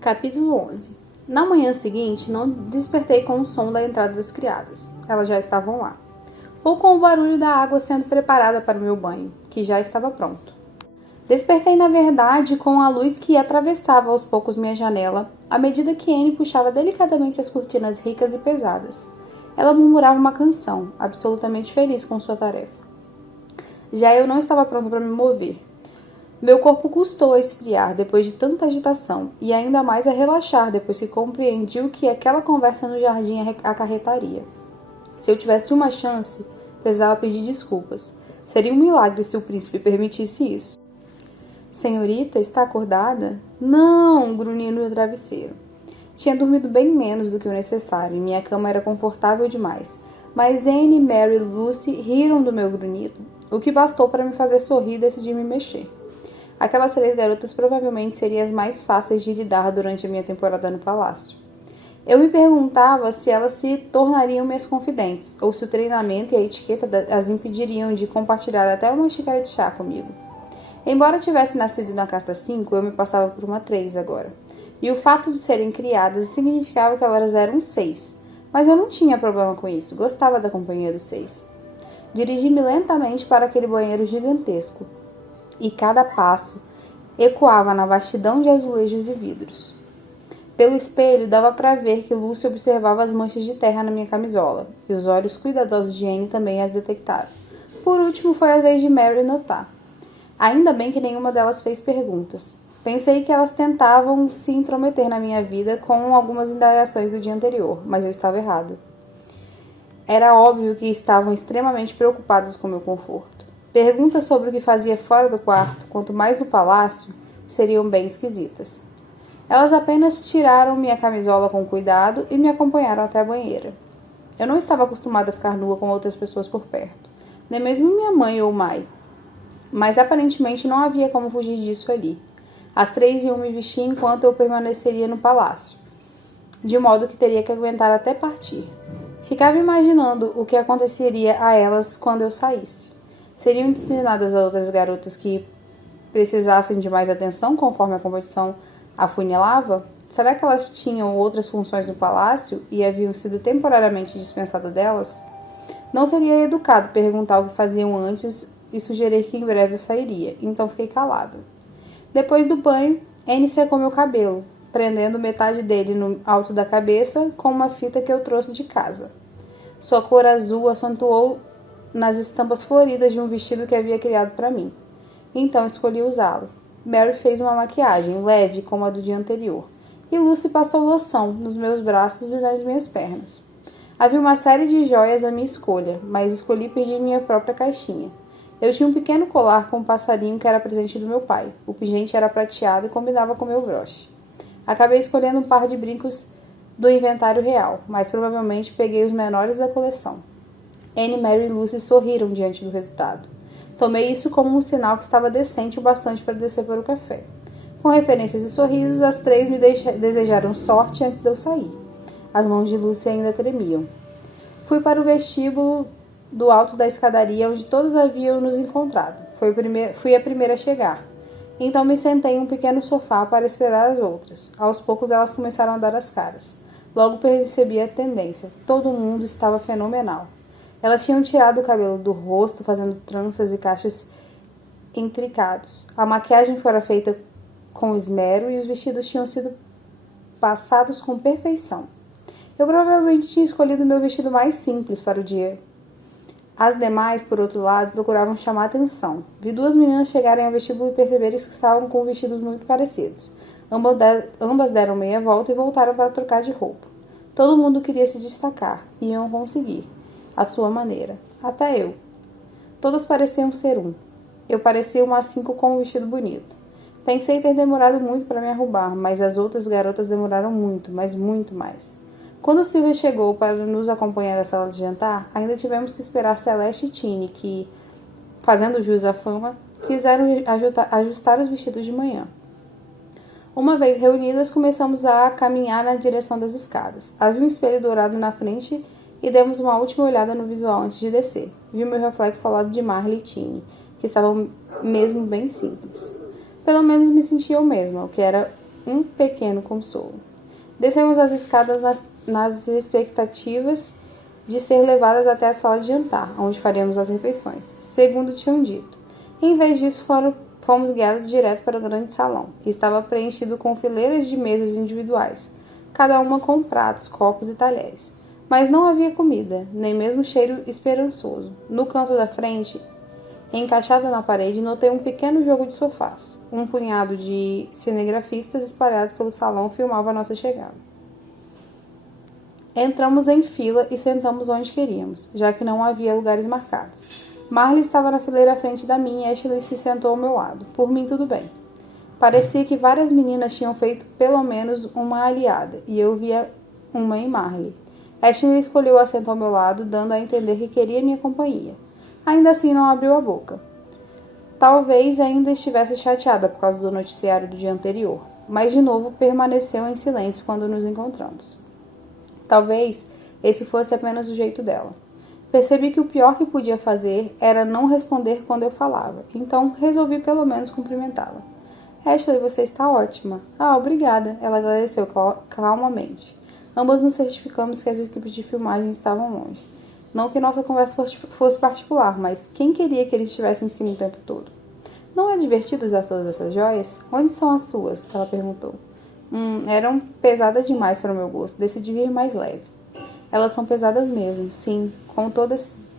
Capítulo 11. Na manhã seguinte, não despertei com o som da entrada das criadas. Elas já estavam lá. Ou com o barulho da água sendo preparada para o meu banho, que já estava pronto. Despertei, na verdade, com a luz que atravessava aos poucos minha janela, à medida que Anne puxava delicadamente as cortinas ricas e pesadas. Ela murmurava uma canção, absolutamente feliz com sua tarefa. Já eu não estava pronta para me mover. Meu corpo custou a esfriar depois de tanta agitação, e ainda mais a relaxar depois que compreendi o que aquela conversa no jardim acarretaria. Se eu tivesse uma chance, precisava pedir desculpas. Seria um milagre se o príncipe permitisse isso. Senhorita, está acordada? Não, grunhi no travesseiro. Tinha dormido bem menos do que o necessário, e minha cama era confortável demais. Mas Anne, Mary e Lucy riram do meu grunhido, o que bastou para me fazer sorrir e decidir me mexer. Aquelas 3 garotas provavelmente seriam as mais fáceis de lidar durante a minha temporada no palácio. Eu me perguntava se elas se tornariam minhas confidentes, ou se o treinamento e a etiqueta as impediriam de compartilhar até uma xícara de chá comigo. Embora tivesse nascido na casta 5, eu me passava por uma 3 agora. E o fato de serem criadas significava que elas eram 6. Mas eu não tinha problema com isso, gostava da companhia dos 6. Dirigi-me lentamente para aquele banheiro gigantesco, e cada passo ecoava na vastidão de azulejos e vidros. Pelo espelho dava para ver que Lucy observava as manchas de terra na minha camisola, e os olhos cuidadosos de Anne também as detectaram. Por último, foi a vez de Mary notar. Ainda bem que nenhuma delas fez perguntas. Pensei que elas tentavam se intrometer na minha vida com algumas indagações do dia anterior, mas eu estava errado. Era óbvio que estavam extremamente preocupadas com meu conforto. Perguntas sobre o que fazia fora do quarto, quanto mais no palácio, seriam bem esquisitas. Elas apenas tiraram minha camisola com cuidado e me acompanharam até a banheira. Eu não estava acostumada a ficar nua com outras pessoas por perto, nem mesmo minha mãe ou Mai. Mas aparentemente não havia como fugir disso ali. As 3 iam me vestir enquanto eu permaneceria no palácio, de modo que teria que aguentar até partir. Ficava imaginando o que aconteceria a elas quando eu saísse. Seriam destinadas a outras garotas que precisassem de mais atenção conforme a competição afunilava? Será que elas tinham outras funções no palácio e haviam sido temporariamente dispensadas delas? Não seria educado perguntar o que faziam antes e sugerir que em breve eu sairia, então fiquei calada. Depois do banho, Anne secou meu cabelo, prendendo metade dele no alto da cabeça com uma fita que eu trouxe de casa. Sua cor azul acentuou nas estampas floridas de um vestido que havia criado para mim. Então escolhi usá-lo. Mary fez uma maquiagem leve como a do dia anterior, e Lucy passou loção nos meus braços e nas minhas pernas. Havia uma série de joias à minha escolha, mas escolhi pedir minha própria caixinha. Eu tinha um pequeno colar com um passarinho que era presente do meu pai. O pingente era prateado e combinava com meu broche. Acabei escolhendo um par de brincos do inventário real, mas provavelmente peguei os menores da coleção. Anne, Mary e Lucy sorriram diante do resultado. Tomei isso como um sinal que estava decente o bastante para descer para o café. Com referências e sorrisos, as 3 me desejaram sorte antes de eu sair. As mãos de Lucy ainda tremiam. Fui para o vestíbulo do alto da escadaria onde todos haviam nos encontrado. Fui a primeira a chegar. Então me sentei em um pequeno sofá para esperar as outras. Aos poucos elas começaram a dar as caras. Logo percebi a tendência. Todo mundo estava fenomenal. Elas tinham tirado o cabelo do rosto, fazendo tranças e cachos intricados. A maquiagem fora feita com esmero e os vestidos tinham sido passados com perfeição. Eu provavelmente tinha escolhido meu vestido mais simples para o dia. As demais, por outro lado, procuravam chamar atenção. Vi 2 meninas chegarem ao vestíbulo e perceberem que estavam com vestidos muito parecidos. Ambas deram meia volta e voltaram para trocar de roupa. Todo mundo queria se destacar, e iam conseguir. À sua maneira. Até eu. Todas pareciam ser um. Eu parecia uma 5 com um vestido bonito. Pensei ter demorado muito para me arrumar, mas as outras garotas demoraram muito, mas muito mais. Quando Sylvia chegou para nos acompanhar à sala de jantar, ainda tivemos que esperar Celeste e Tini, que, fazendo jus à fama, quiseram ajustar os vestidos de manhã. Uma vez reunidas, começamos a caminhar na direção das escadas. Havia um espelho dourado na frente e demos uma última olhada no visual antes de descer. Vi meu reflexo ao lado de Marley e Tini, que estavam mesmo bem simples. Pelo menos me sentia eu mesma, o que era um pequeno consolo. Descemos as escadas nas expectativas de ser levadas até a sala de jantar, onde faríamos as refeições, segundo tinham dito. Em vez disso, fomos guiados direto para o grande salão. Estava preenchido com fileiras de mesas individuais, cada uma com pratos, copos e talheres. Mas não havia comida, nem mesmo cheiro esperançoso. No canto da frente, encaixada na parede, notei um pequeno jogo de sofás. Um punhado de cinegrafistas espalhados pelo salão filmava a nossa chegada. Entramos em fila e sentamos onde queríamos, já que não havia lugares marcados. Marley estava na fileira à frente da minha e Ashley se sentou ao meu lado. Por mim, tudo bem. Parecia que várias meninas tinham feito pelo menos uma aliada, e eu via uma em Marley. Ashley escolheu o assento ao meu lado, dando a entender que queria minha companhia. Ainda assim, não abriu a boca. Talvez ainda estivesse chateada por causa do noticiário do dia anterior, mas de novo permaneceu em silêncio quando nos encontramos. Talvez esse fosse apenas o jeito dela. Percebi que o pior que podia fazer era não responder quando eu falava, então resolvi pelo menos cumprimentá-la. Ashley, você está ótima. Ah, obrigada, ela agradeceu calmamente. Ambas nos certificamos que as equipes de filmagem estavam longe. Não que nossa conversa fosse particular, mas quem queria que eles estivessem em cima o tempo todo? Não é divertido usar todas essas joias? Onde são as suas? Ela perguntou. Eram pesadas demais para o meu gosto. Decidi vir mais leve. Elas são pesadas mesmo, sim, como todas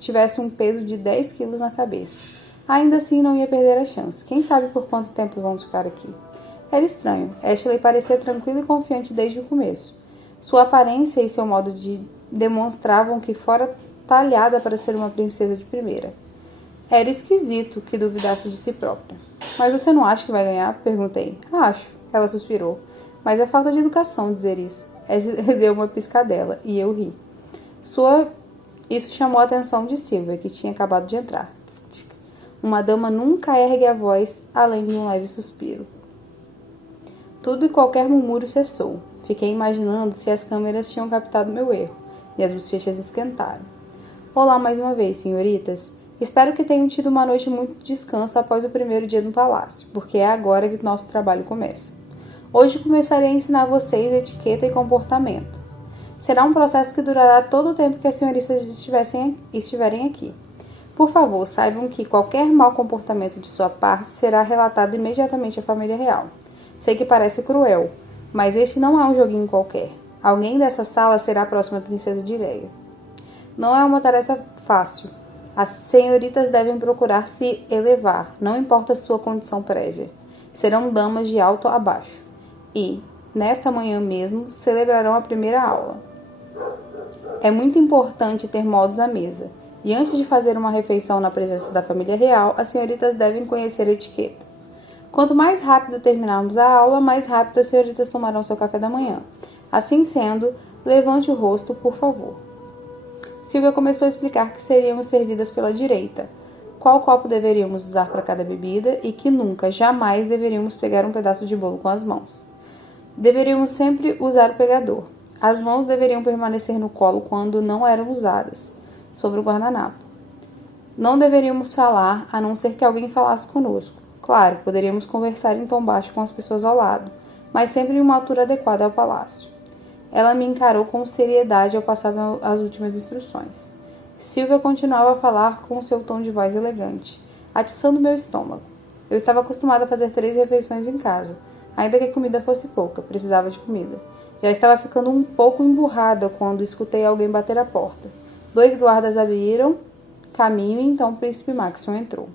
tivessem um peso de 10 quilos na cabeça. Ainda assim, não ia perder a chance. Quem sabe por quanto tempo vamos ficar aqui? Era estranho. Ashley parecia tranquila e confiante desde o começo. Sua aparência e seu modo de demonstravam que fora talhada para ser uma princesa de primeira. Era esquisito que duvidasse de si própria. Mas você não acha que vai ganhar? Perguntei. Acho. Ela suspirou. Mas é falta de educação dizer isso. Ashley deu uma piscadela e eu ri. Isso chamou a atenção de Silvia, que tinha acabado de entrar. Uma dama nunca ergue a voz além de um leve suspiro. Tudo e qualquer murmúrio cessou. Fiquei imaginando se as câmeras tinham captado meu erro, e as bochechas esquentaram. Olá mais uma vez, senhoritas. Espero que tenham tido uma noite muito de descanso após o primeiro dia no palácio, porque é agora que nosso trabalho começa. Hoje começarei a ensinar vocês etiqueta e comportamento. Será um processo que durará todo o tempo que as senhoritas estiverem aqui. Por favor, saibam que qualquer mau comportamento de sua parte será relatado imediatamente à família real. Sei que parece cruel, mas este não é um joguinho qualquer. Alguém dessa sala será a próxima princesa de Ireia. Não é uma tarefa fácil. As senhoritas devem procurar se elevar, não importa sua condição prévia. Serão damas de alto a baixo. E, nesta manhã mesmo, celebrarão a primeira aula. É muito importante ter modos à mesa. E antes de fazer uma refeição na presença da família real, as senhoritas devem conhecer a etiqueta. Quanto mais rápido terminarmos a aula, mais rápido as senhoritas tomarão seu café da manhã. Assim sendo, levante o rosto, por favor. Silvia começou a explicar que seríamos servidas pela direita, qual copo deveríamos usar para cada bebida e que nunca, jamais deveríamos pegar um pedaço de bolo com as mãos. Deveríamos sempre usar o pegador. As mãos deveriam permanecer no colo quando não eram usadas, sobre o guardanapo. Não deveríamos falar, a não ser que alguém falasse conosco. Claro, poderíamos conversar em tom baixo com as pessoas ao lado, mas sempre em uma altura adequada ao palácio. Ela me encarou com seriedade ao passar as últimas instruções. Silvia continuava a falar com seu tom de voz elegante, atiçando meu estômago. Eu estava acostumada a fazer 3 refeições em casa. Ainda que a comida fosse pouca, precisava de comida. Já estava ficando um pouco emburrada quando escutei alguém bater a porta. 2 guardas abriram caminho e então o príncipe Maxon entrou.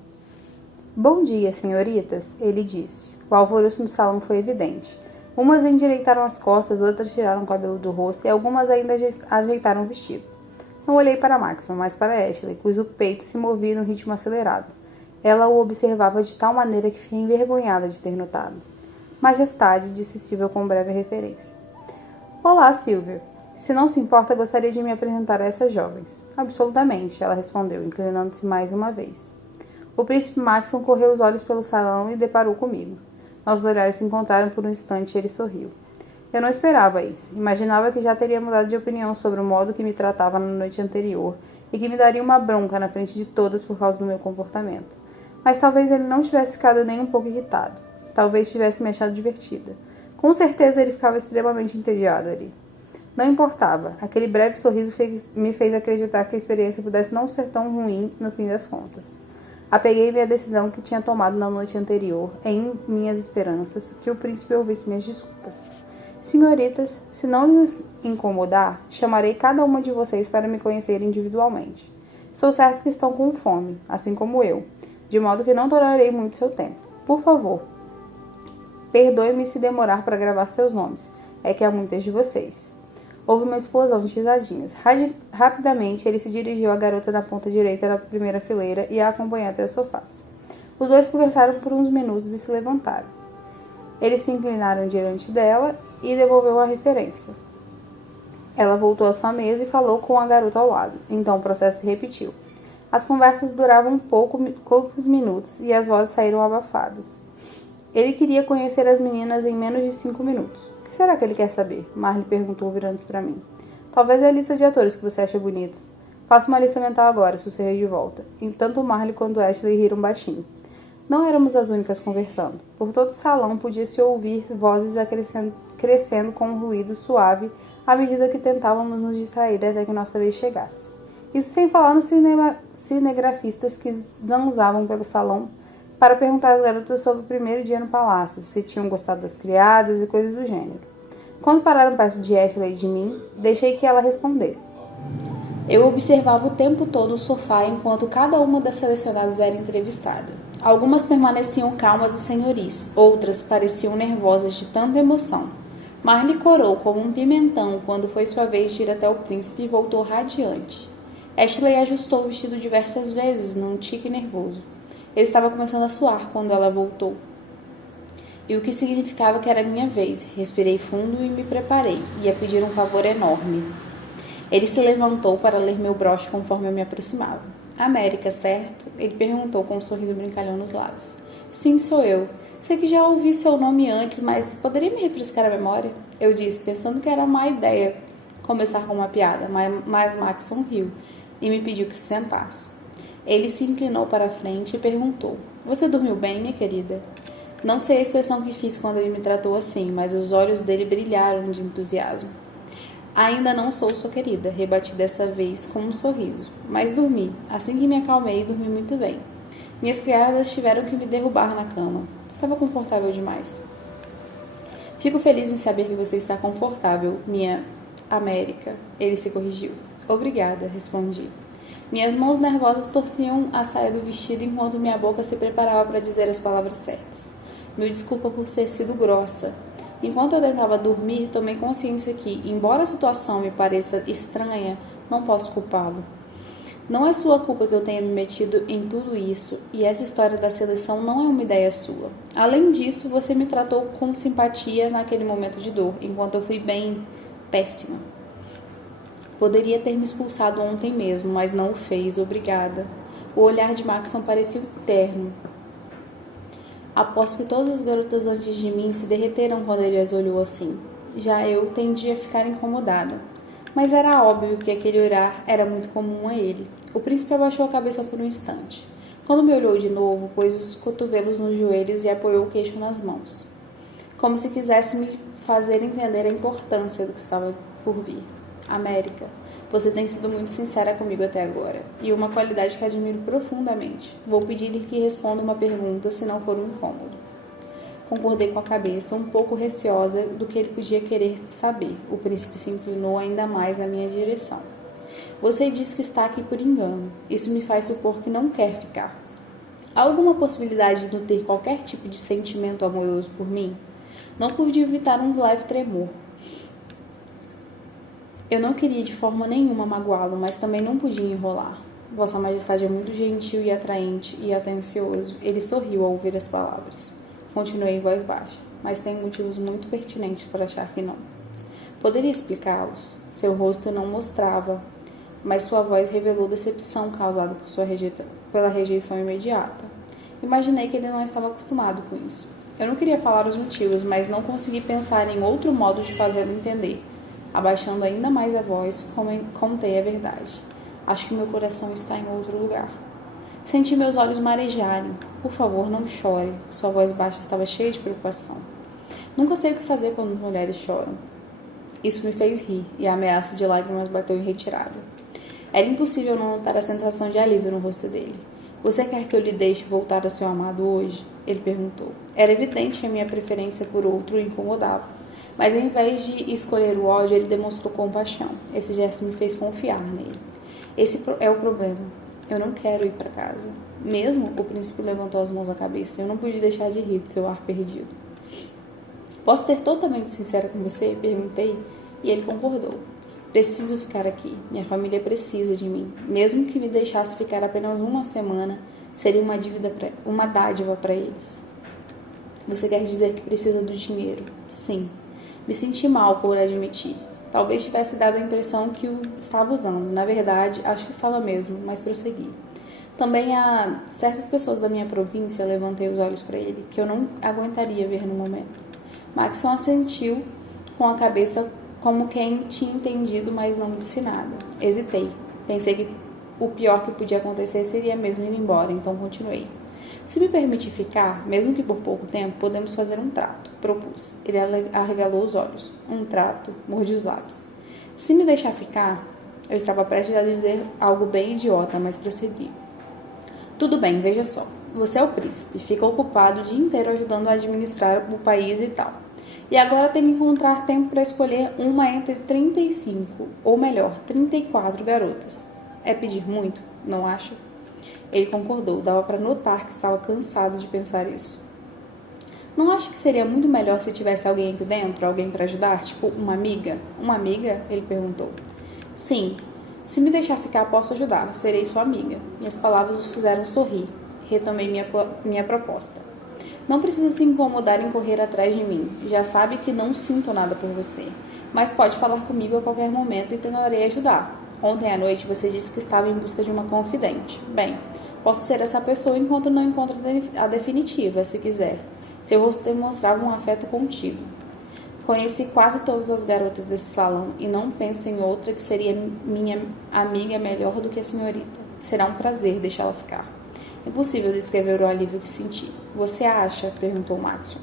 Bom dia, senhoritas, ele disse. O alvoroço no salão foi evidente. Umas endireitaram as costas, outras tiraram o cabelo do rosto e algumas ainda ajeitaram o vestido. Não olhei para Maxon, mas para Ashley, cujo peito se movia num ritmo acelerado. Ela o observava de tal maneira que fiquei envergonhada de ter notado. Majestade, disse Silvia com breve referência. Olá, Silvia. Se não se importa, gostaria de me apresentar a essas jovens. Absolutamente, ela respondeu, inclinando-se mais uma vez. O príncipe Maxon correu os olhos pelo salão e deparou comigo. Nossos olhares se encontraram por um instante e ele sorriu. Eu não esperava isso. Imaginava que já teria mudado de opinião sobre o modo que me tratava na noite anterior e que me daria uma bronca na frente de todas por causa do meu comportamento. Mas talvez ele não tivesse ficado nem um pouco irritado. Talvez tivesse me achado divertida. Com certeza ele ficava extremamente entediado ali. Não importava. Aquele breve sorriso me fez acreditar que a experiência pudesse não ser tão ruim no fim das contas. Apeguei-me à decisão que tinha tomado na noite anterior, em minhas esperanças, que o príncipe ouvisse minhas desculpas. Senhoritas, se não lhes incomodar, chamarei cada uma de vocês para me conhecer individualmente. Estou certo que estão com fome, assim como eu, de modo que não tolerarei muito seu tempo. Por favor, perdoe-me se demorar para gravar seus nomes, é que há muitas de vocês. Houve uma explosão de risadinhas. Rapidamente, ele se dirigiu à garota na ponta direita da primeira fileira e a acompanhou até os sofás. Os dois conversaram por uns minutos e se levantaram. Eles se inclinaram diante dela e devolveu a referência. Ela voltou à sua mesa e falou com a garota ao lado. Então o processo se repetiu. As conversas duravam poucos minutos e as vozes saíram abafadas. Ele queria conhecer as meninas em menos de 5 minutos. O que será que ele quer saber? Marley perguntou virando-se para mim. Talvez é a lista de atores que você acha bonitos. Faça uma lista mental agora, sussurrei de volta. Tanto Marley quanto Ashley riram baixinho. Não éramos as únicas conversando. Por todo o salão podia-se ouvir vozes crescendo com um ruído suave à medida que tentávamos nos distrair até que nossa vez chegasse. Isso sem falar nos cinegrafistas que zanzavam pelo salão para perguntar às garotas sobre o primeiro dia no palácio, se tinham gostado das criadas e coisas do gênero. Quando pararam perto de Ashley e de mim, deixei que ela respondesse. Eu observava o tempo todo o sofá enquanto cada uma das selecionadas era entrevistada. Algumas permaneciam calmas e senhoris, outras pareciam nervosas de tanta emoção. Marley corou como um pimentão quando foi sua vez de ir até o príncipe e voltou radiante. Ashley ajustou o vestido diversas vezes, num tique nervoso. Eu estava começando a suar quando ela voltou. E o que significava que era minha vez. Respirei fundo e me preparei. Ia pedir um favor enorme. Ele se levantou para ler meu broche conforme eu me aproximava. América, certo? Ele perguntou com um sorriso brincalhão nos lábios. Sim, sou eu. Sei que já ouvi seu nome antes, mas poderia me refrescar a memória? Eu disse, pensando que era uma ideia começar com uma piada, mas Maxon riu e me pediu que se sentasse. Ele se inclinou para a frente e perguntou, você dormiu bem, minha querida? Não sei a expressão que fiz quando ele me tratou assim, mas os olhos dele brilharam de entusiasmo. Ainda não sou sua querida, rebati dessa vez com um sorriso. Mas dormi. Assim que me acalmei, dormi muito bem. Minhas criadas tiveram que me derrubar na cama. Estava confortável demais. Fico feliz em saber que você está confortável, minha América. Ele se corrigiu. Obrigada, respondi. Minhas mãos nervosas torciam a saia do vestido enquanto minha boca se preparava para dizer as palavras certas. Me desculpa por ter sido grossa. Enquanto eu tentava dormir, tomei consciência que, embora a situação me pareça estranha, não posso culpá-lo. Não é sua culpa que eu tenha me metido em tudo isso, e essa história da seleção não é uma ideia sua. Além disso, você me tratou com simpatia naquele momento de dor, enquanto eu fui bem péssima. Poderia ter me expulsado ontem mesmo, mas não o fez, obrigada. O olhar de Maxon parecia terno. Aposto que todas as garotas antes de mim se derreteram quando ele as olhou assim. Já eu tendia a ficar incomodada. Mas era óbvio que aquele olhar era muito comum a ele. O príncipe abaixou a cabeça por um instante. Quando me olhou de novo, pôs os cotovelos nos joelhos e apoiou o queixo nas mãos. Como se quisesse me fazer entender a importância do que estava por vir. América, você tem sido muito sincera comigo até agora, e uma qualidade que admiro profundamente. Vou pedir-lhe que responda uma pergunta, se não for um incômodo. Concordei com a cabeça, um pouco receosa do que ele podia querer saber. O príncipe se inclinou ainda mais na minha direção. Você diz que está aqui por engano. Isso me faz supor que não quer ficar. Há alguma possibilidade de não ter qualquer tipo de sentimento amoroso por mim? Não pude evitar um leve tremor. Eu não queria de forma nenhuma magoá-lo, mas também não podia enrolar. Vossa Majestade é muito gentil e atraente e atencioso. Ele sorriu ao ouvir as palavras. Continuei em voz baixa, mas tenho motivos muito pertinentes para achar que não. Poderia explicá-los? Seu rosto não mostrava, mas sua voz revelou decepção causada pela rejeição imediata. Imaginei que ele não estava acostumado com isso. Eu não queria falar os motivos, mas não consegui pensar em outro modo de fazê-lo entender. Abaixando ainda mais a voz, contei a verdade. Acho que meu coração está em outro lugar. Senti meus olhos marejarem. Por favor, não chore. Sua voz baixa estava cheia de preocupação. Nunca sei o que fazer quando mulheres choram. Isso me fez rir, e a ameaça de lágrimas bateu em retirada. Era impossível não notar a sensação de alívio no rosto dele. Você quer que eu lhe deixe voltar ao seu amado hoje? Ele perguntou. Era evidente que a minha preferência por outro o incomodava. Mas ao invés de escolher o ódio, ele demonstrou compaixão. Esse gesto me fez confiar nele. Esse é o problema. Eu não quero ir para casa. Mesmo, o príncipe levantou as mãos à cabeça. Eu não pude deixar de rir de seu ar perdido. Posso ser totalmente sincera com você? Perguntei, e ele concordou. Preciso ficar aqui. Minha família precisa de mim. Mesmo que me deixasse ficar apenas uma semana, seria uma dádiva para eles. Você quer dizer que precisa do dinheiro? Sim. Me senti mal por admitir. Talvez tivesse dado a impressão que o estava usando. Na verdade, acho que estava mesmo, mas prossegui. Também há certas pessoas da minha província, levantei os olhos para ele, que eu não aguentaria ver no momento. Maxon assentiu com a cabeça como quem tinha entendido, mas não disse nada. Hesitei. Pensei que o pior que podia acontecer seria mesmo ir embora, então continuei. Se me permitir ficar, mesmo que por pouco tempo, podemos fazer um trato, propus. Ele arregalou os olhos. Um trato, mordi os lábios. Se me deixar ficar, eu estava prestes a dizer algo bem idiota, mas prossegui. Tudo bem, veja só. Você é o príncipe, fica ocupado o dia inteiro ajudando a administrar o país e tal. E agora tem que encontrar tempo para escolher uma entre 35, ou melhor, 34 garotas. É pedir muito, não acha? Ele concordou, dava para notar que estava cansado de pensar isso. Não acha que seria muito melhor se tivesse alguém aqui dentro, alguém para ajudar, tipo uma amiga? Uma amiga? Ele perguntou. Sim, se me deixar ficar posso ajudar, serei sua amiga. Minhas palavras o fizeram sorrir. Retomei minha proposta. Não precisa se incomodar em correr atrás de mim. Já sabe que não sinto nada por você. Mas pode falar comigo a qualquer momento e tentarei ajudar. Ontem à noite você disse que estava em busca de uma confidente. Bem, posso ser essa pessoa enquanto não encontro a definitiva, se quiser. Seu rosto demonstrava um afeto contigo. Conheci quase todas as garotas desse salão e não penso em outra que seria minha amiga melhor do que a senhorita. Será um prazer deixá-la ficar. Impossível descrever o alívio que senti. Você acha, perguntou Maxon,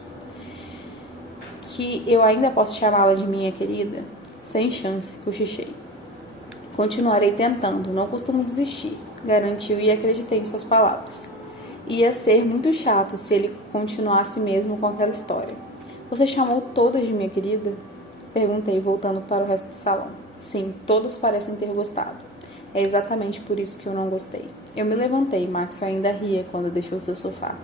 que eu ainda posso chamá-la de minha querida? Sem chance, cochichei. Continuarei tentando, não costumo desistir, garantiu e acreditei em suas palavras. Ia ser muito chato se ele continuasse mesmo com aquela história. Você chamou todas de minha querida? Perguntei, voltando para o resto do salão. Sim, todas parecem ter gostado. É exatamente por isso que eu não gostei. Eu me levantei, Max ainda ria quando deixou seu sofá.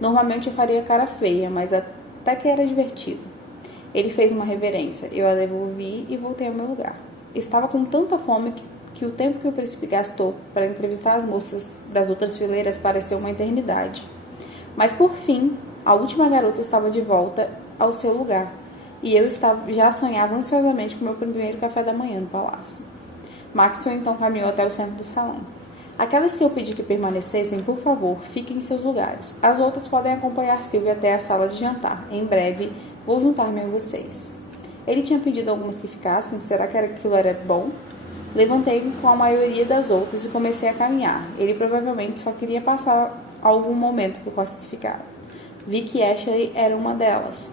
Normalmente eu faria cara feia, mas até que era divertido. Ele fez uma reverência, eu a devolvi e voltei ao meu lugar. Estava com tanta fome que o tempo que o príncipe gastou para entrevistar as moças das outras fileiras pareceu uma eternidade. Mas por fim, a última garota estava de volta ao seu lugar, e eu já sonhava ansiosamente com meu primeiro café da manhã no palácio. Maxwell então caminhou até o centro do salão. Aquelas que eu pedi que permanecessem, por favor, fiquem em seus lugares. As outras podem acompanhar Silvia até a sala de jantar. Em breve, vou juntar-me a vocês. Ele tinha pedido algumas que ficassem. Será que aquilo era bom? Levantei-me com a maioria das outras e comecei a caminhar. Ele provavelmente só queria passar algum momento com as que ficaram. Vi que Ashley era uma delas.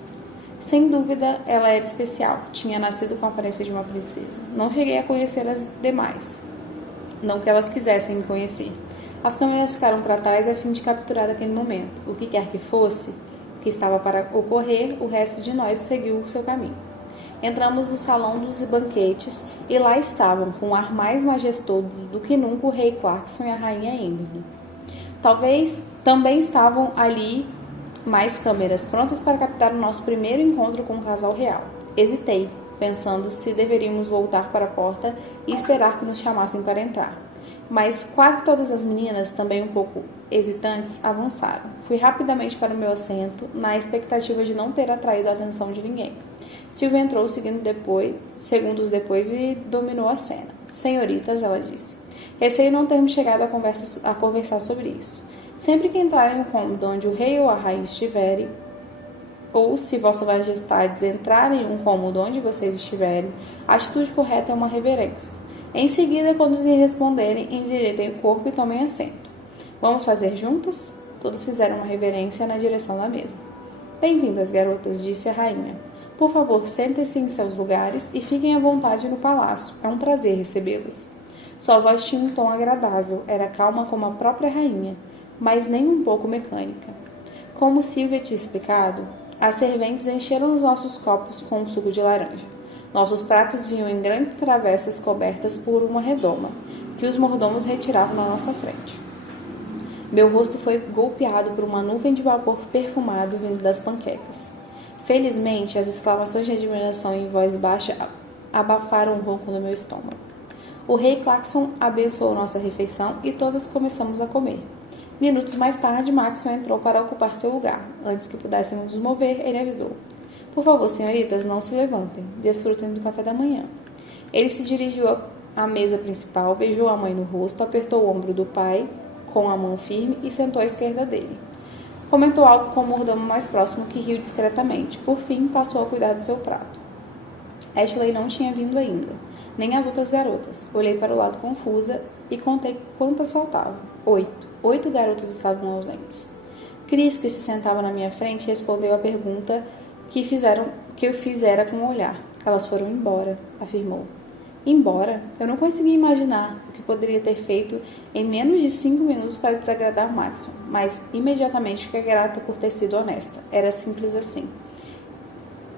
Sem dúvida, ela era especial. Tinha nascido com a aparência de uma princesa. Não cheguei a conhecer as demais. Não que elas quisessem me conhecer. As câmeras ficaram para trás a fim de capturar aquele momento. O que quer que fosse, que estava para ocorrer, o resto de nós seguiu o seu caminho. Entramos no salão dos banquetes e lá estavam, com um ar mais majestoso do que nunca, o rei Clarkson e a rainha Emily. Talvez também estavam ali mais câmeras, prontas para captar o nosso primeiro encontro com o casal real. Hesitei, pensando se deveríamos voltar para a porta e esperar que nos chamassem para entrar. Mas quase todas as meninas, também um pouco hesitantes, avançaram. Fui rapidamente para o meu assento, na expectativa de não ter atraído a atenção de ninguém. Silvia entrou segundos depois e dominou a cena. Senhoritas, ela disse. Receio não termos chegado a conversar sobre isso. Sempre que entrarem em um cômodo onde o rei ou a rainha estiverem, ou se vossas majestades entrarem em um cômodo onde vocês estiverem, a atitude correta é uma reverência. Em seguida, quando lhe responderem, endireitem o corpo e tomem assento. Vamos fazer juntas? Todas fizeram uma reverência na direção da mesa. Bem-vindas, garotas, disse a rainha. Por favor, sentem-se em seus lugares e fiquem à vontade no palácio. É um prazer recebê-las. Sua voz tinha um tom agradável, era calma como a própria rainha, mas nem um pouco mecânica. Como Silvia tinha explicado, as serventes encheram os nossos copos com um suco de laranja. Nossos pratos vinham em grandes travessas cobertas por uma redoma, que os mordomos retiravam na nossa frente. Meu rosto foi golpeado por uma nuvem de vapor perfumado vindo das panquecas. Felizmente, as exclamações de admiração em voz baixa abafaram o ronco no meu estômago. O rei Claxon abençoou nossa refeição e todas começamos a comer. Minutos mais tarde, Maxon entrou para ocupar seu lugar. Antes que pudéssemos nos mover, ele avisou. Por favor, senhoritas, não se levantem. Desfrutem do café da manhã. Ele se dirigiu à mesa principal, beijou a mãe no rosto, apertou o ombro do pai com a mão firme e sentou à esquerda dele. Comentou algo com o mordomo mais próximo que riu discretamente. Por fim, passou a cuidar do seu prato. Ashley não tinha vindo ainda, nem as outras garotas. Olhei para o lado confusa e contei quantas faltavam. 8. 8 garotas estavam ausentes. Chris, que se sentava na minha frente, respondeu à pergunta que eu fizera com o olhar. Elas foram embora, afirmou. Embora? Eu não conseguia imaginar o que poderia ter feito em menos de 5 minutos para desagradar Maxon, mas imediatamente fiquei grata por ter sido honesta. Era simples assim.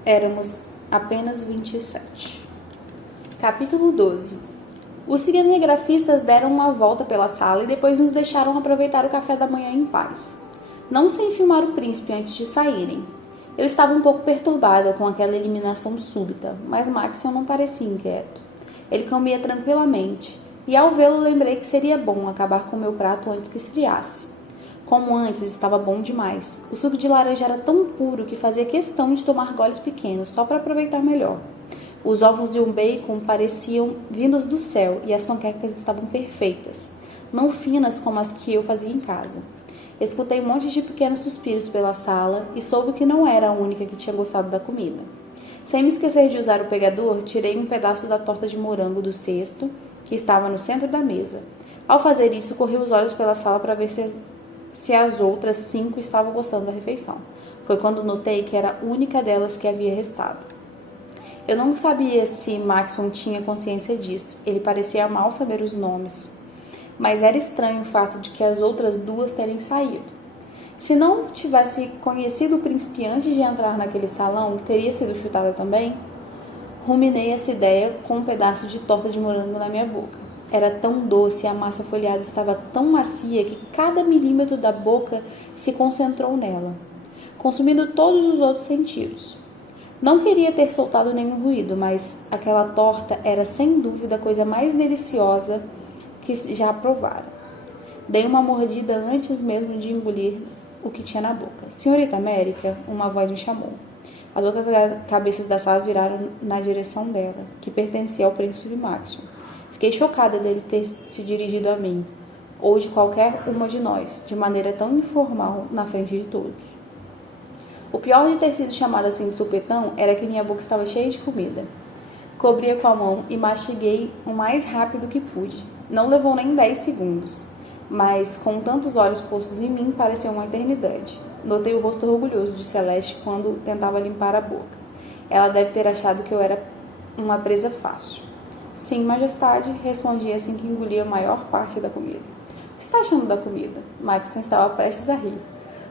Éramos apenas 27. Capítulo 12. Os cinegrafistas deram uma volta pela sala e depois nos deixaram aproveitar o café da manhã em paz. Não sem filmar o príncipe antes de saírem. Eu estava um pouco perturbada com aquela eliminação súbita, mas Maxon não parecia inquieto. Ele comia tranquilamente, e ao vê-lo lembrei que seria bom acabar com meu prato antes que esfriasse. Como antes, estava bom demais. O suco de laranja era tão puro que fazia questão de tomar goles pequenos, só para aproveitar melhor. Os ovos e o bacon pareciam vindos do céu e as panquecas estavam perfeitas, não finas como as que eu fazia em casa. Escutei um monte de pequenos suspiros pela sala e soube que não era a única que tinha gostado da comida. Sem me esquecer de usar o pegador, tirei um pedaço da torta de morango do cesto, que estava no centro da mesa. Ao fazer isso, corri os olhos pela sala para ver se as outras 5 estavam gostando da refeição. Foi quando notei que era a única delas que havia restado. Eu não sabia se Maxon tinha consciência disso. Ele parecia mal saber os nomes. Mas era estranho o fato de que as outras 2 terem saído. Se não tivesse conhecido o príncipe antes de entrar naquele salão, teria sido chutada também? Ruminei essa ideia com um pedaço de torta de morango na minha boca. Era tão doce e a massa folhada estava tão macia que cada milímetro da boca se concentrou nela, consumindo todos os outros sentidos. Não queria ter soltado nenhum ruído, mas aquela torta era sem dúvida a coisa mais deliciosa que já provaram. Dei uma mordida antes mesmo de engolir o que tinha na boca. Senhorita América, uma voz me chamou. As outras cabeças da sala viraram na direção dela, que pertencia ao príncipe Maxon. Fiquei chocada dele ter se dirigido a mim, ou de qualquer uma de nós, de maneira tão informal na frente de todos. O pior de ter sido chamada assim de supetão era que minha boca estava cheia de comida. Cobri-a com a mão e mastiguei o mais rápido que pude. Não levou nem 10 segundos, mas com tantos olhos postos em mim pareceu uma eternidade. Notei o rosto orgulhoso de Celeste quando tentava limpar a boca. Ela deve ter achado que eu era uma presa fácil. Sim, majestade, respondi assim que engolia a maior parte da comida. O que está achando da comida? Maxon estava prestes a rir.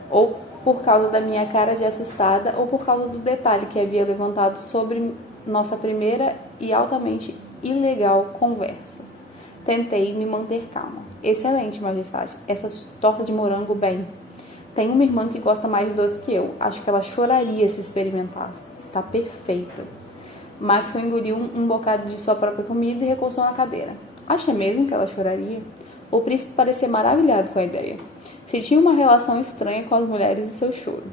Ou por causa da minha cara de assustada, ou por causa do detalhe que havia levantado sobre nossa primeira e altamente ilegal conversa. Tentei me manter calma. Excelente, majestade. Essa torta de morango, bem. Tenho uma irmã que gosta mais de doce que eu. Acho que ela choraria se experimentasse. Está perfeita. Maxon engoliu um bocado de sua própria comida e recoçou na cadeira. Acha mesmo que ela choraria? O príncipe parecia maravilhado com a ideia. Se tinha uma relação estranha com as mulheres e seu choro.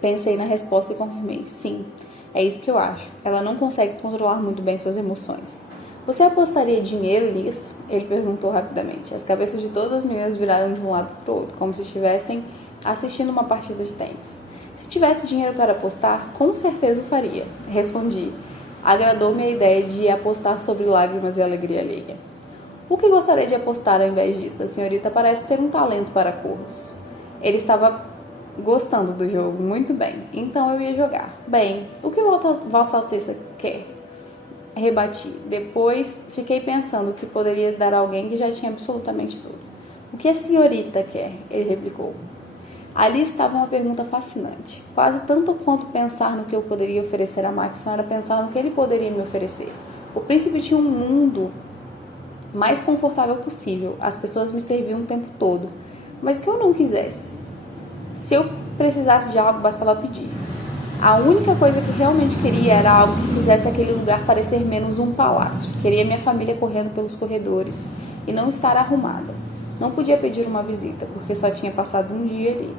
Pensei na resposta e confirmei. Sim, é isso que eu acho. Ela não consegue controlar muito bem suas emoções. Você apostaria dinheiro nisso? Ele perguntou rapidamente. As cabeças de todas as meninas viraram de um lado para o outro, como se estivessem assistindo uma partida de tênis. Se tivesse dinheiro para apostar, com certeza o faria. Respondi. Agradou-me a ideia de apostar sobre lágrimas e alegria alheia. O que gostaria de apostar ao invés disso? A senhorita parece ter um talento para acordos. Ele estava gostando do jogo, muito bem. Então eu ia jogar. Bem, o que Vossa Alteza quer? Rebati. Depois fiquei pensando que poderia dar a alguém que já tinha absolutamente tudo. O que a senhorita quer? Ele replicou. Ali estava uma pergunta fascinante. Quase tanto quanto pensar no que eu poderia oferecer a Maxon era pensar no que ele poderia me oferecer. O príncipe tinha um mundo mais confortável possível. As pessoas me serviam o tempo todo. Mas o que eu não quisesse? Se eu precisasse de algo, bastava pedir. A única coisa que realmente queria era algo que fizesse aquele lugar parecer menos um palácio. Queria minha família correndo pelos corredores e não estar arrumada. Não podia pedir uma visita, porque só tinha passado um dia ali.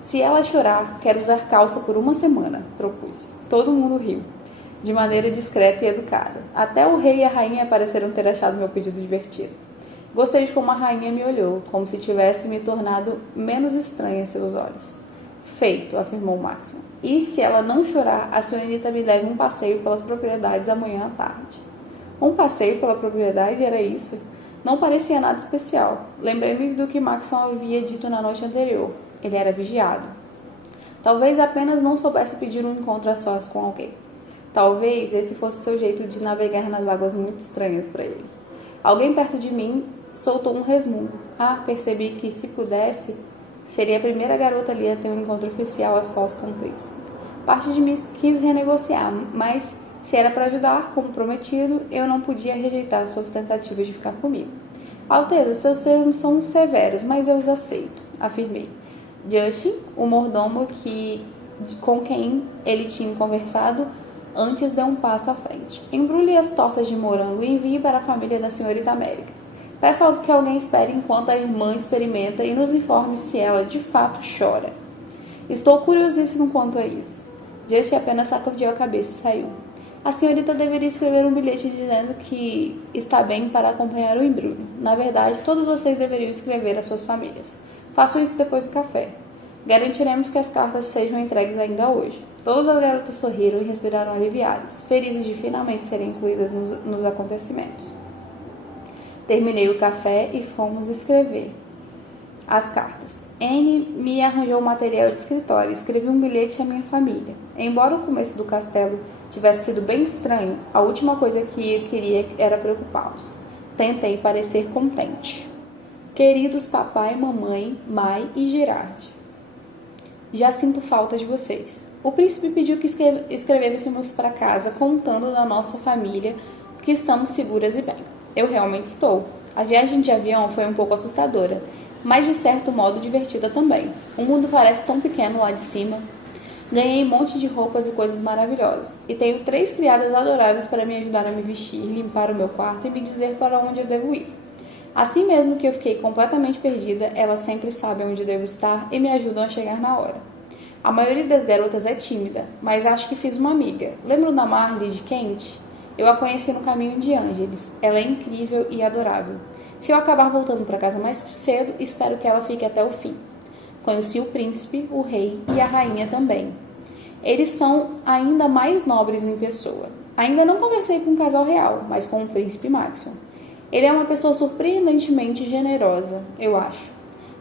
Se ela chorar, quero usar calça por uma semana, propus. Todo mundo riu, de maneira discreta e educada. Até o rei e a rainha pareceram ter achado meu pedido divertido. Gostei de como a rainha me olhou, como se tivesse me tornado menos estranha em seus olhos. Feito, afirmou Maxwell. E se ela não chorar, a senhorita me deve um passeio pelas propriedades amanhã à tarde. Um passeio pela propriedade? Era isso? Não parecia nada especial. Lembrei-me do que Maxwell havia dito na noite anterior. Ele era vigiado. Talvez apenas não soubesse pedir um encontro a sós com alguém. Talvez esse fosse seu jeito de navegar nas águas muito estranhas para ele. Alguém perto de mim soltou um resmungo. Percebi que, se pudesse, seria a primeira garota ali a ter um encontro oficial a sós com o príncipe. Parte de mim quis renegociar, mas se era para ajudar, como prometido, eu não podia rejeitar suas tentativas de ficar comigo. Alteza, seus termos são severos, mas eu os aceito, afirmei. Justin, o mordomo com quem ele tinha conversado antes, deu um passo à frente. Embrulhe as tortas de morango e envie para a família da senhorita América. Peça que alguém espere enquanto a irmã experimenta e nos informe se ela de fato chora. Estou curiosíssimo quanto a isso. Justin apenas sacudiu a cabeça e saiu. A senhorita deveria escrever um bilhete dizendo que está bem para acompanhar o embrulho. Na verdade, todos vocês deveriam escrever às suas famílias. Façam isso depois do café. Garantiremos que as cartas sejam entregues ainda hoje. Todas as garotas sorriram e respiraram aliviadas, felizes de finalmente serem incluídas nos acontecimentos. Terminei o café e fomos escrever as cartas. Anne me arranjou o material de escritório e escrevi um bilhete à minha família. Embora o começo do castelo tivesse sido bem estranho, a última coisa que eu queria era preocupá-los. Tentei parecer contente. Queridos papai, mamãe, Mai e Gerard, já sinto falta de vocês. O príncipe pediu que escrevêssemos para casa contando da nossa família que estamos seguras e bem. Eu realmente estou. A viagem de avião foi um pouco assustadora, mas de certo modo divertida também. O mundo parece tão pequeno lá de cima. Ganhei um monte de roupas e coisas maravilhosas. E tenho 3 criadas adoráveis para me ajudar a me vestir, limpar o meu quarto e me dizer para onde eu devo ir. Assim mesmo que eu fiquei completamente perdida, elas sempre sabem onde devo estar e me ajudam a chegar na hora. A maioria das garotas é tímida, mas acho que fiz uma amiga. Lembram da Marley de Kent? Eu a conheci no caminho de Ângeles. Ela é incrível e adorável. Se eu acabar voltando para casa mais cedo, espero que ela fique até o fim. Conheci o príncipe, o rei e a rainha também. Eles são ainda mais nobres em pessoa. Ainda não conversei com o casal real, mas com o príncipe Maxwell. Ele é uma pessoa surpreendentemente generosa, eu acho.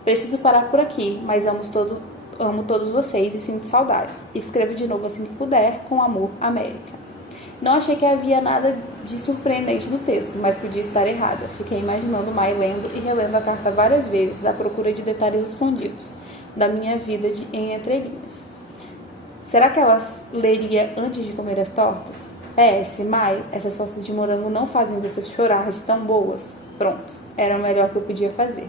Preciso parar por aqui, mas amo todos vocês e sinto saudades. Escrevo de novo assim que puder, com amor, América. Não achei que havia nada de surpreendente no texto, mas podia estar errada. Fiquei imaginando Mai lendo e relendo a carta várias vezes, à procura de detalhes escondidos da minha vida em entrelinhas. Será que ela leria antes de comer as tortas? PS, Mai, essas tortas de morango não fazem você chorar de tão boas. Pronto, era o melhor que eu podia fazer.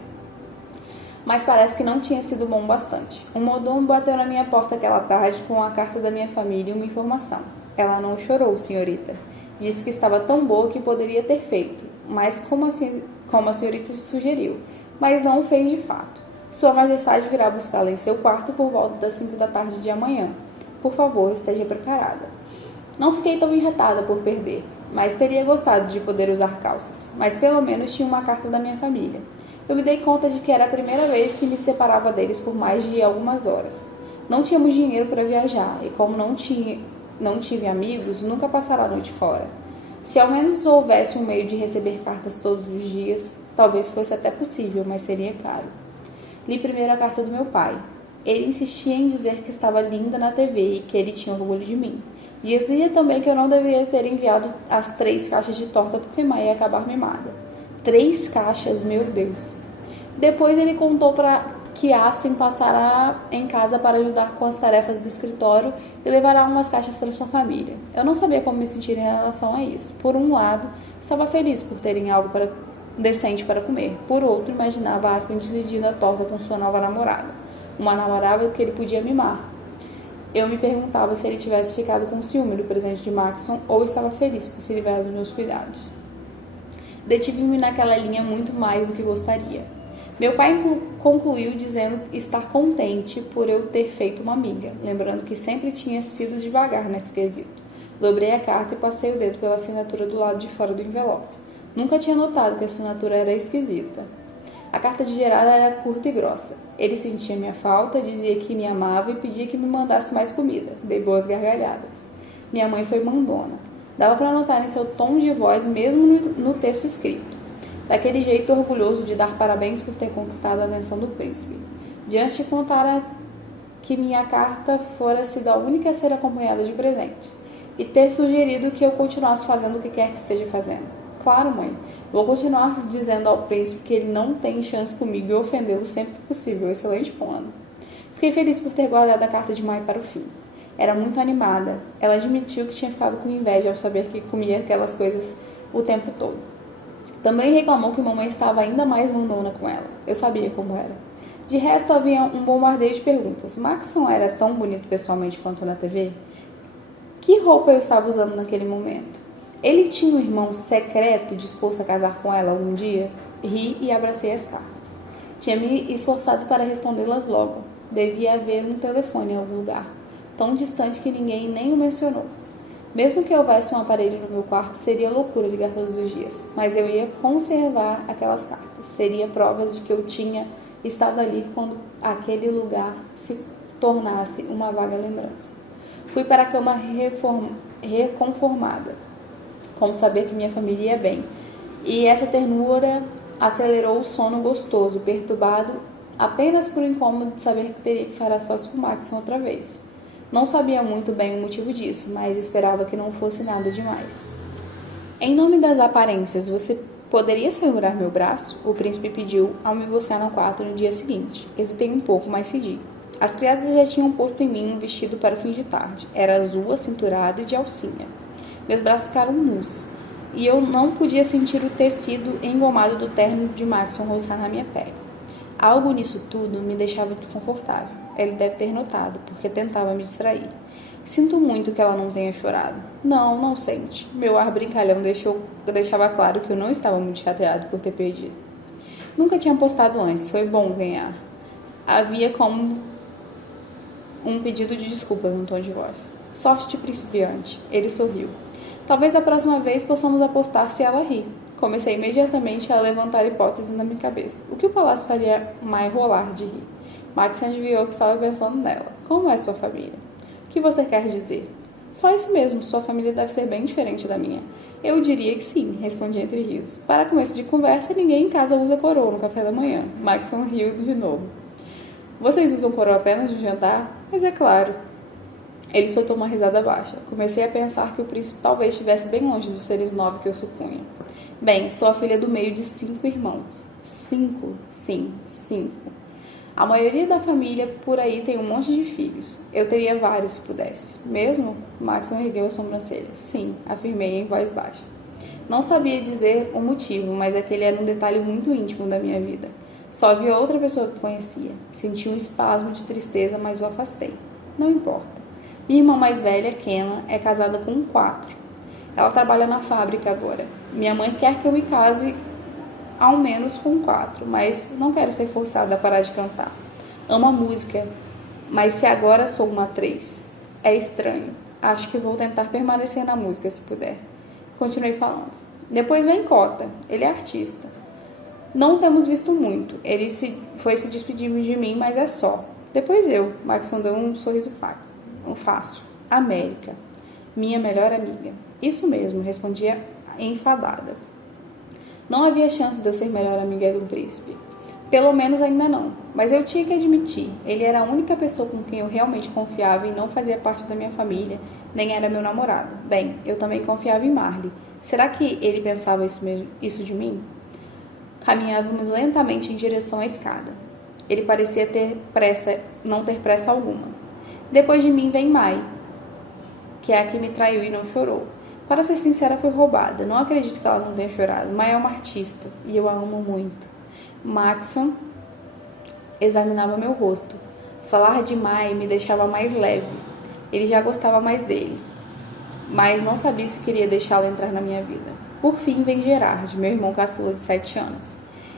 Mas parece que não tinha sido bom bastante. Um mordomo bateu na minha porta aquela tarde com a carta da minha família e uma informação. Ela não chorou, senhorita. Disse que estava tão boa que poderia ter feito, mas como a senhorita sugeriu, mas não o fez de fato. Sua Majestade virá buscá-la em seu quarto por volta das 5 da tarde de amanhã. Por favor, esteja preparada. Não fiquei tão irritada por perder, mas teria gostado de poder usar calças. Mas pelo menos tinha uma carta da minha família. Eu me dei conta de que era a primeira vez que me separava deles por mais de algumas horas. Não tínhamos dinheiro para viajar, e como não tive amigos, nunca passara a noite fora. Se ao menos houvesse um meio de receber cartas todos os dias, talvez fosse até possível, mas seria caro. Li primeiro a carta do meu pai. Ele insistia em dizer que estava linda na TV e que ele tinha orgulho de mim. Dizia também que eu não deveria ter enviado as 3 caixas de torta porque Maia ia acabar mimada. 3 caixas, meu Deus. Depois ele contou que Aspen passará em casa para ajudar com as tarefas do escritório e levará umas caixas para sua família. Eu não sabia como me sentir em relação a isso. Por um lado, estava feliz por terem algo decente para comer. Por outro, imaginava Aspen dividindo a torta com sua nova namorada. Uma namorada que ele podia mimar. Eu me perguntava se ele tivesse ficado com ciúme do presente de Maxon ou estava feliz por se livrar dos meus cuidados. Detive-me naquela linha muito mais do que gostaria. Meu pai concluiu dizendo estar contente por eu ter feito uma amiga, lembrando que sempre tinha sido devagar nesse quesito. Dobrei a carta e passei o dedo pela assinatura do lado de fora do envelope. Nunca tinha notado que a assinatura era esquisita. A carta de Gerard era curta e grossa. Ele sentia minha falta, dizia que me amava e pedia que me mandasse mais comida. Dei boas gargalhadas. Minha mãe foi mandona. Dava para notar em seu tom de voz, mesmo no texto escrito. Daquele jeito orgulhoso de dar parabéns por ter conquistado a atenção do príncipe. Diante de contar que minha carta fora sido a única a ser acompanhada de presentes. E ter sugerido que eu continuasse fazendo o que quer que esteja fazendo. Claro, mãe. Vou continuar dizendo ao príncipe que ele não tem chance comigo e ofendê-lo sempre que possível. Excelente plano. Fiquei feliz por ter guardado a carta de Mai para o fim. Era muito animada. Ela admitiu que tinha ficado com inveja ao saber que comia aquelas coisas o tempo todo. Também reclamou que mamãe estava ainda mais mandona com ela. Eu sabia como era. De resto, havia um bombardeio de perguntas. Maxon era tão bonito pessoalmente quanto na TV? Que roupa eu estava usando naquele momento? Ele tinha um irmão secreto disposto a casar com ela algum dia? Ri e abracei as cartas. Tinha me esforçado para respondê-las logo. Devia haver um telefone em algum lugar, tão distante que ninguém nem o mencionou. Mesmo que houvesse um aparelho no meu quarto, seria loucura ligar todos os dias. Mas eu ia conservar aquelas cartas. Seria provas de que eu tinha estado ali quando aquele lugar se tornasse uma vaga lembrança. Fui para a cama reconformada, como saber que minha família ia bem. E essa ternura acelerou o sono gostoso, perturbado apenas por incômodo de saber que teria que fazer sócio com Maxon outra vez. Não sabia muito bem o motivo disso, mas esperava que não fosse nada demais. Em nome das aparências, você poderia segurar meu braço? O príncipe pediu ao me buscar no quarto no dia seguinte. Hesitei um pouco, mas cedi. As criadas já tinham posto em mim um vestido para o fim de tarde. Era azul, acinturado e de alcinha. Meus braços ficaram nus, e eu não podia sentir o tecido engomado do terno de Maxon roçar na minha pele. Algo nisso tudo me deixava desconfortável. Ele deve ter notado, porque tentava me distrair. Sinto muito que ela não tenha chorado. Não, não sente. Meu ar brincalhão deixava claro que eu não estava muito chateado por ter perdido. Nunca tinha apostado antes, foi bom ganhar. Havia como um pedido de desculpas no tom de voz. Sorte de principiante. Ele sorriu. Talvez da próxima vez possamos apostar se ela ri. Comecei imediatamente a levantar hipóteses na minha cabeça. O que o palácio faria mais rolar de rir? Max adivinhou que estava pensando nela. Como é sua família? O que você quer dizer? Só isso mesmo, sua família deve ser bem diferente da minha. Eu diria que sim, respondi entre risos. Para começo de conversa, ninguém em casa usa coroa no café da manhã. Maxon riu de novo. Vocês usam coroa apenas no jantar? Mas é claro. Ele soltou uma risada baixa. Comecei a pensar que o príncipe talvez estivesse bem longe dos seres 9 que eu supunha. Bem, sou a filha do meio de 5 irmãos. 5? Sim, 5. A maioria da família por aí tem um monte de filhos. Eu teria vários se pudesse. Mesmo? Maxon ergueu a sobrancelha. Sim, afirmei em voz baixa. Não sabia dizer o motivo, mas aquele era um detalhe muito íntimo da minha vida. Só havia outra pessoa que conhecia. Senti um espasmo de tristeza, mas o afastei. Não importa. Minha irmã mais velha, Kenna, é casada com 4. Ela trabalha na fábrica agora. Minha mãe quer que eu me case ao menos com 4, mas não quero ser forçada a parar de cantar. Amo a música, mas se agora sou uma 3, é estranho. Acho que vou tentar permanecer na música se puder. Continuei falando. Depois vem Cota, ele é artista. Não temos visto muito. Ele foi se despedir de mim, mas é só. Depois eu. Maxon deu um sorriso fácil. América. Minha melhor amiga. Isso mesmo, respondia enfadada. Não havia chance de eu ser melhor amiga do príncipe. Pelo menos ainda não, mas eu tinha que admitir, ele era a única pessoa com quem eu realmente confiava e não fazia parte da minha família, nem era meu namorado. Bem, eu também confiava em Marley. Será que ele pensava isso de mim? Caminhávamos lentamente em direção à escada. Ele parecia não ter pressa alguma. Depois de mim vem Mai, que é a que me traiu e não chorou. Para ser sincera, foi roubada. Não acredito que ela não tenha chorado. Mai é uma artista e eu a amo muito. Maxon examinava meu rosto. Falar de Mai me deixava mais leve. Ele já gostava mais dele, mas não sabia se queria deixá-lo entrar na minha vida. Por fim vem Gerard, meu irmão caçula de 7 anos.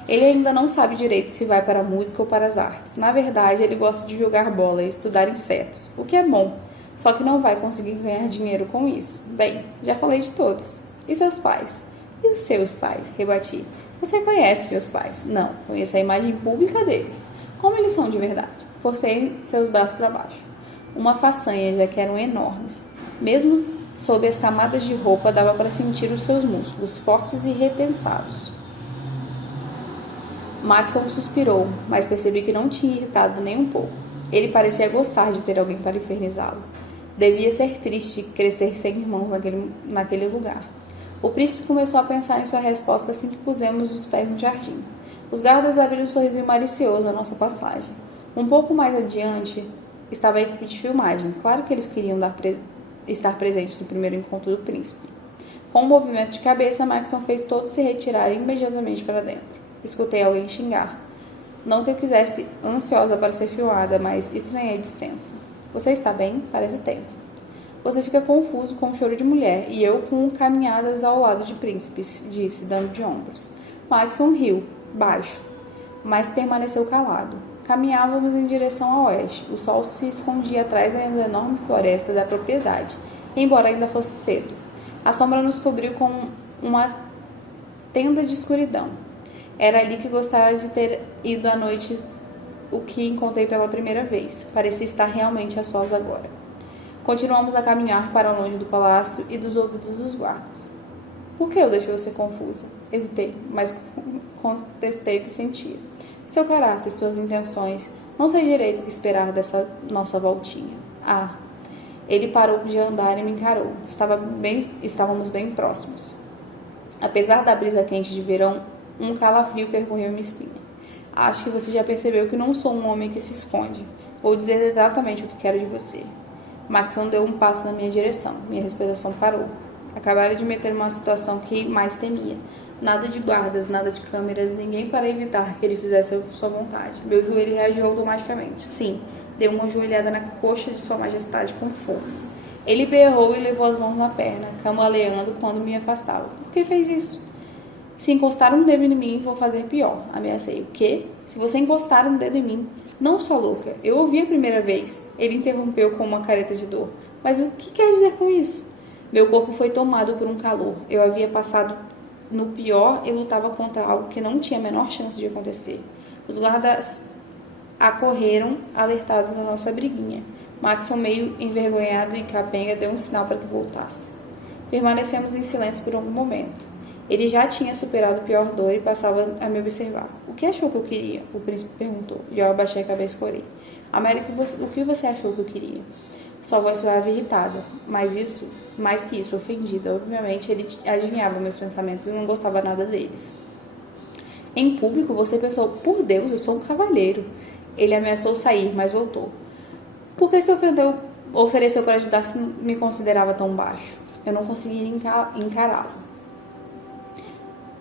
Ele ainda não sabe direito se vai para a música ou para as artes. Na verdade, ele gosta de jogar bola e estudar insetos, o que é bom, só que não vai conseguir ganhar dinheiro com isso. Bem, já falei de todos. E seus pais? E os seus pais? Rebati. Você conhece meus pais? Não, conheço a imagem pública deles. Como eles são de verdade? Forcei seus braços para baixo. Uma façanha, já que eram enormes. Mesmo sob as camadas de roupa, dava para sentir os seus músculos, fortes e retensados. Maxon suspirou, mas percebi que não tinha irritado nem um pouco. Ele parecia gostar de ter alguém para infernizá-lo. Devia ser triste crescer sem irmãos naquele lugar. O príncipe começou a pensar em sua resposta assim que pusemos os pés no jardim. Os guardas abriram um sorriso malicioso à nossa passagem. Um pouco mais adiante estava a equipe de filmagem. Claro que eles queriam estar presentes no primeiro encontro do príncipe. Com um movimento de cabeça, Maxon fez todos se retirarem imediatamente para dentro. Escutei alguém xingar. Não que eu quisesse, ansiosa para ser filmada, mas estranhei a dispensa. Você está bem? Parece tensa. Você fica confuso com o choro de mulher, e eu com caminhadas ao lado de príncipes, disse, dando de ombros. Maxon riu, baixo, mas permaneceu calado. Caminhávamos em direção a oeste. O sol se escondia atrás da enorme floresta da propriedade, embora ainda fosse cedo. A sombra nos cobriu com uma tenda de escuridão. Era ali que gostava de ter ido à noite, o que encontrei pela primeira vez. Parecia estar realmente a sós agora. Continuamos a caminhar para longe do palácio e dos ouvidos dos guardas. Por que eu deixei você confusa? Hesitei, mas contestei o que sentia. Seu caráter, suas intenções. Não sei direito o que esperar dessa nossa voltinha. Ah, ele parou de andar e me encarou. Estávamos bem próximos. Apesar da brisa quente de verão, um calafrio percorreu minha espinha. Acho que você já percebeu que não sou um homem que se esconde. Vou dizer exatamente o que quero de você. Maxon deu um passo na minha direção. Minha respiração parou. Acabara de meter numa situação que mais temia. Nada de guardas, nada de câmeras, ninguém para evitar que ele fizesse sua vontade. Meu joelho reagiu automaticamente. Sim, dei uma joelhada na coxa de sua majestade com força. Ele berrou e levou as mãos na perna, cambaleando quando me afastava. Por que fez isso? Se encostar um dedo em mim, vou fazer pior. Ameacei. O quê? Se você encostar um dedo em mim? Não sou louca. Eu ouvi a primeira vez. Ele interrompeu com uma careta de dor. Mas o que quer dizer com isso? Meu corpo foi tomado por um calor. Eu havia passado no pior e lutava contra algo que não tinha a menor chance de acontecer. Os guardas acorreram, alertados da nossa briguinha. Maxon, meio envergonhado e capenga, deu um sinal para que voltasse. Permanecemos em silêncio por algum momento. Ele já tinha superado o pior dor e passava a me observar. O que achou que eu queria? O príncipe perguntou. E eu abaixei a cabeça e corei. América, o que você achou que eu queria? Sua voz suave e irritada. Mais que isso, ofendida. Obviamente, ele adivinhava meus pensamentos e não gostava nada deles. Em público, você pensou, por Deus, eu sou um cavalheiro. Ele ameaçou sair, mas voltou. Por que se ofereceu para ajudar se me considerava tão baixo? Eu não conseguia encará-lo.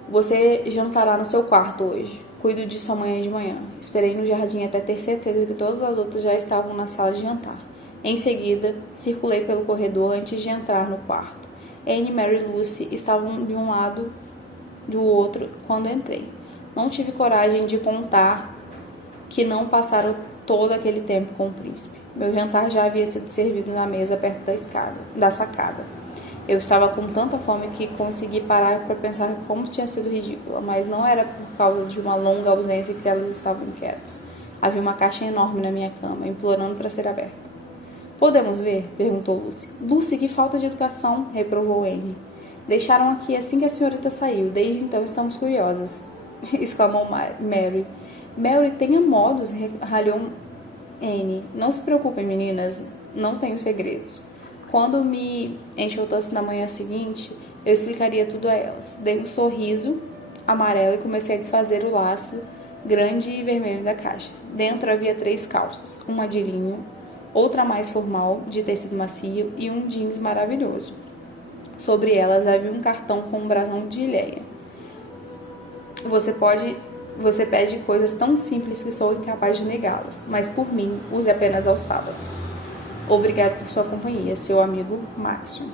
Você jantará no seu quarto hoje. Cuido disso amanhã de manhã. Esperei no jardim até ter certeza que todas as outras já estavam na sala de jantar. Em seguida, circulei pelo corredor antes de entrar no quarto. Anne, Mary e Lucy estavam de um lado do outro quando entrei. Não tive coragem de contar que não passaram todo aquele tempo com o príncipe. Meu jantar já havia sido servido na mesa perto da sacada. Eu estava com tanta fome que consegui parar para pensar como tinha sido ridícula, mas não era por causa de uma longa ausência que elas estavam inquietas. Havia uma caixa enorme na minha cama, implorando para ser aberta. Podemos ver? Perguntou Lucy. Lucy, que falta de educação, reprovou Anne. Deixaram aqui assim que a senhorita saiu. Desde então estamos curiosas, exclamou Mary. Mary, tenha modos, ralhou Anne. Não se preocupem, meninas, não tenho segredos. Quando me enxotasse na manhã seguinte, eu explicaria tudo a elas. Dei um sorriso amarelo e comecei a desfazer o laço grande e vermelho da caixa. Dentro havia 3 calças, uma de linho, outra mais formal, de tecido macio, e um jeans maravilhoso. Sobre elas havia um cartão com um brasão de Ileia. Você pede coisas tão simples que sou incapaz de negá-las, mas por mim, use apenas aos sábados. Obrigado por sua companhia, seu amigo Maxon.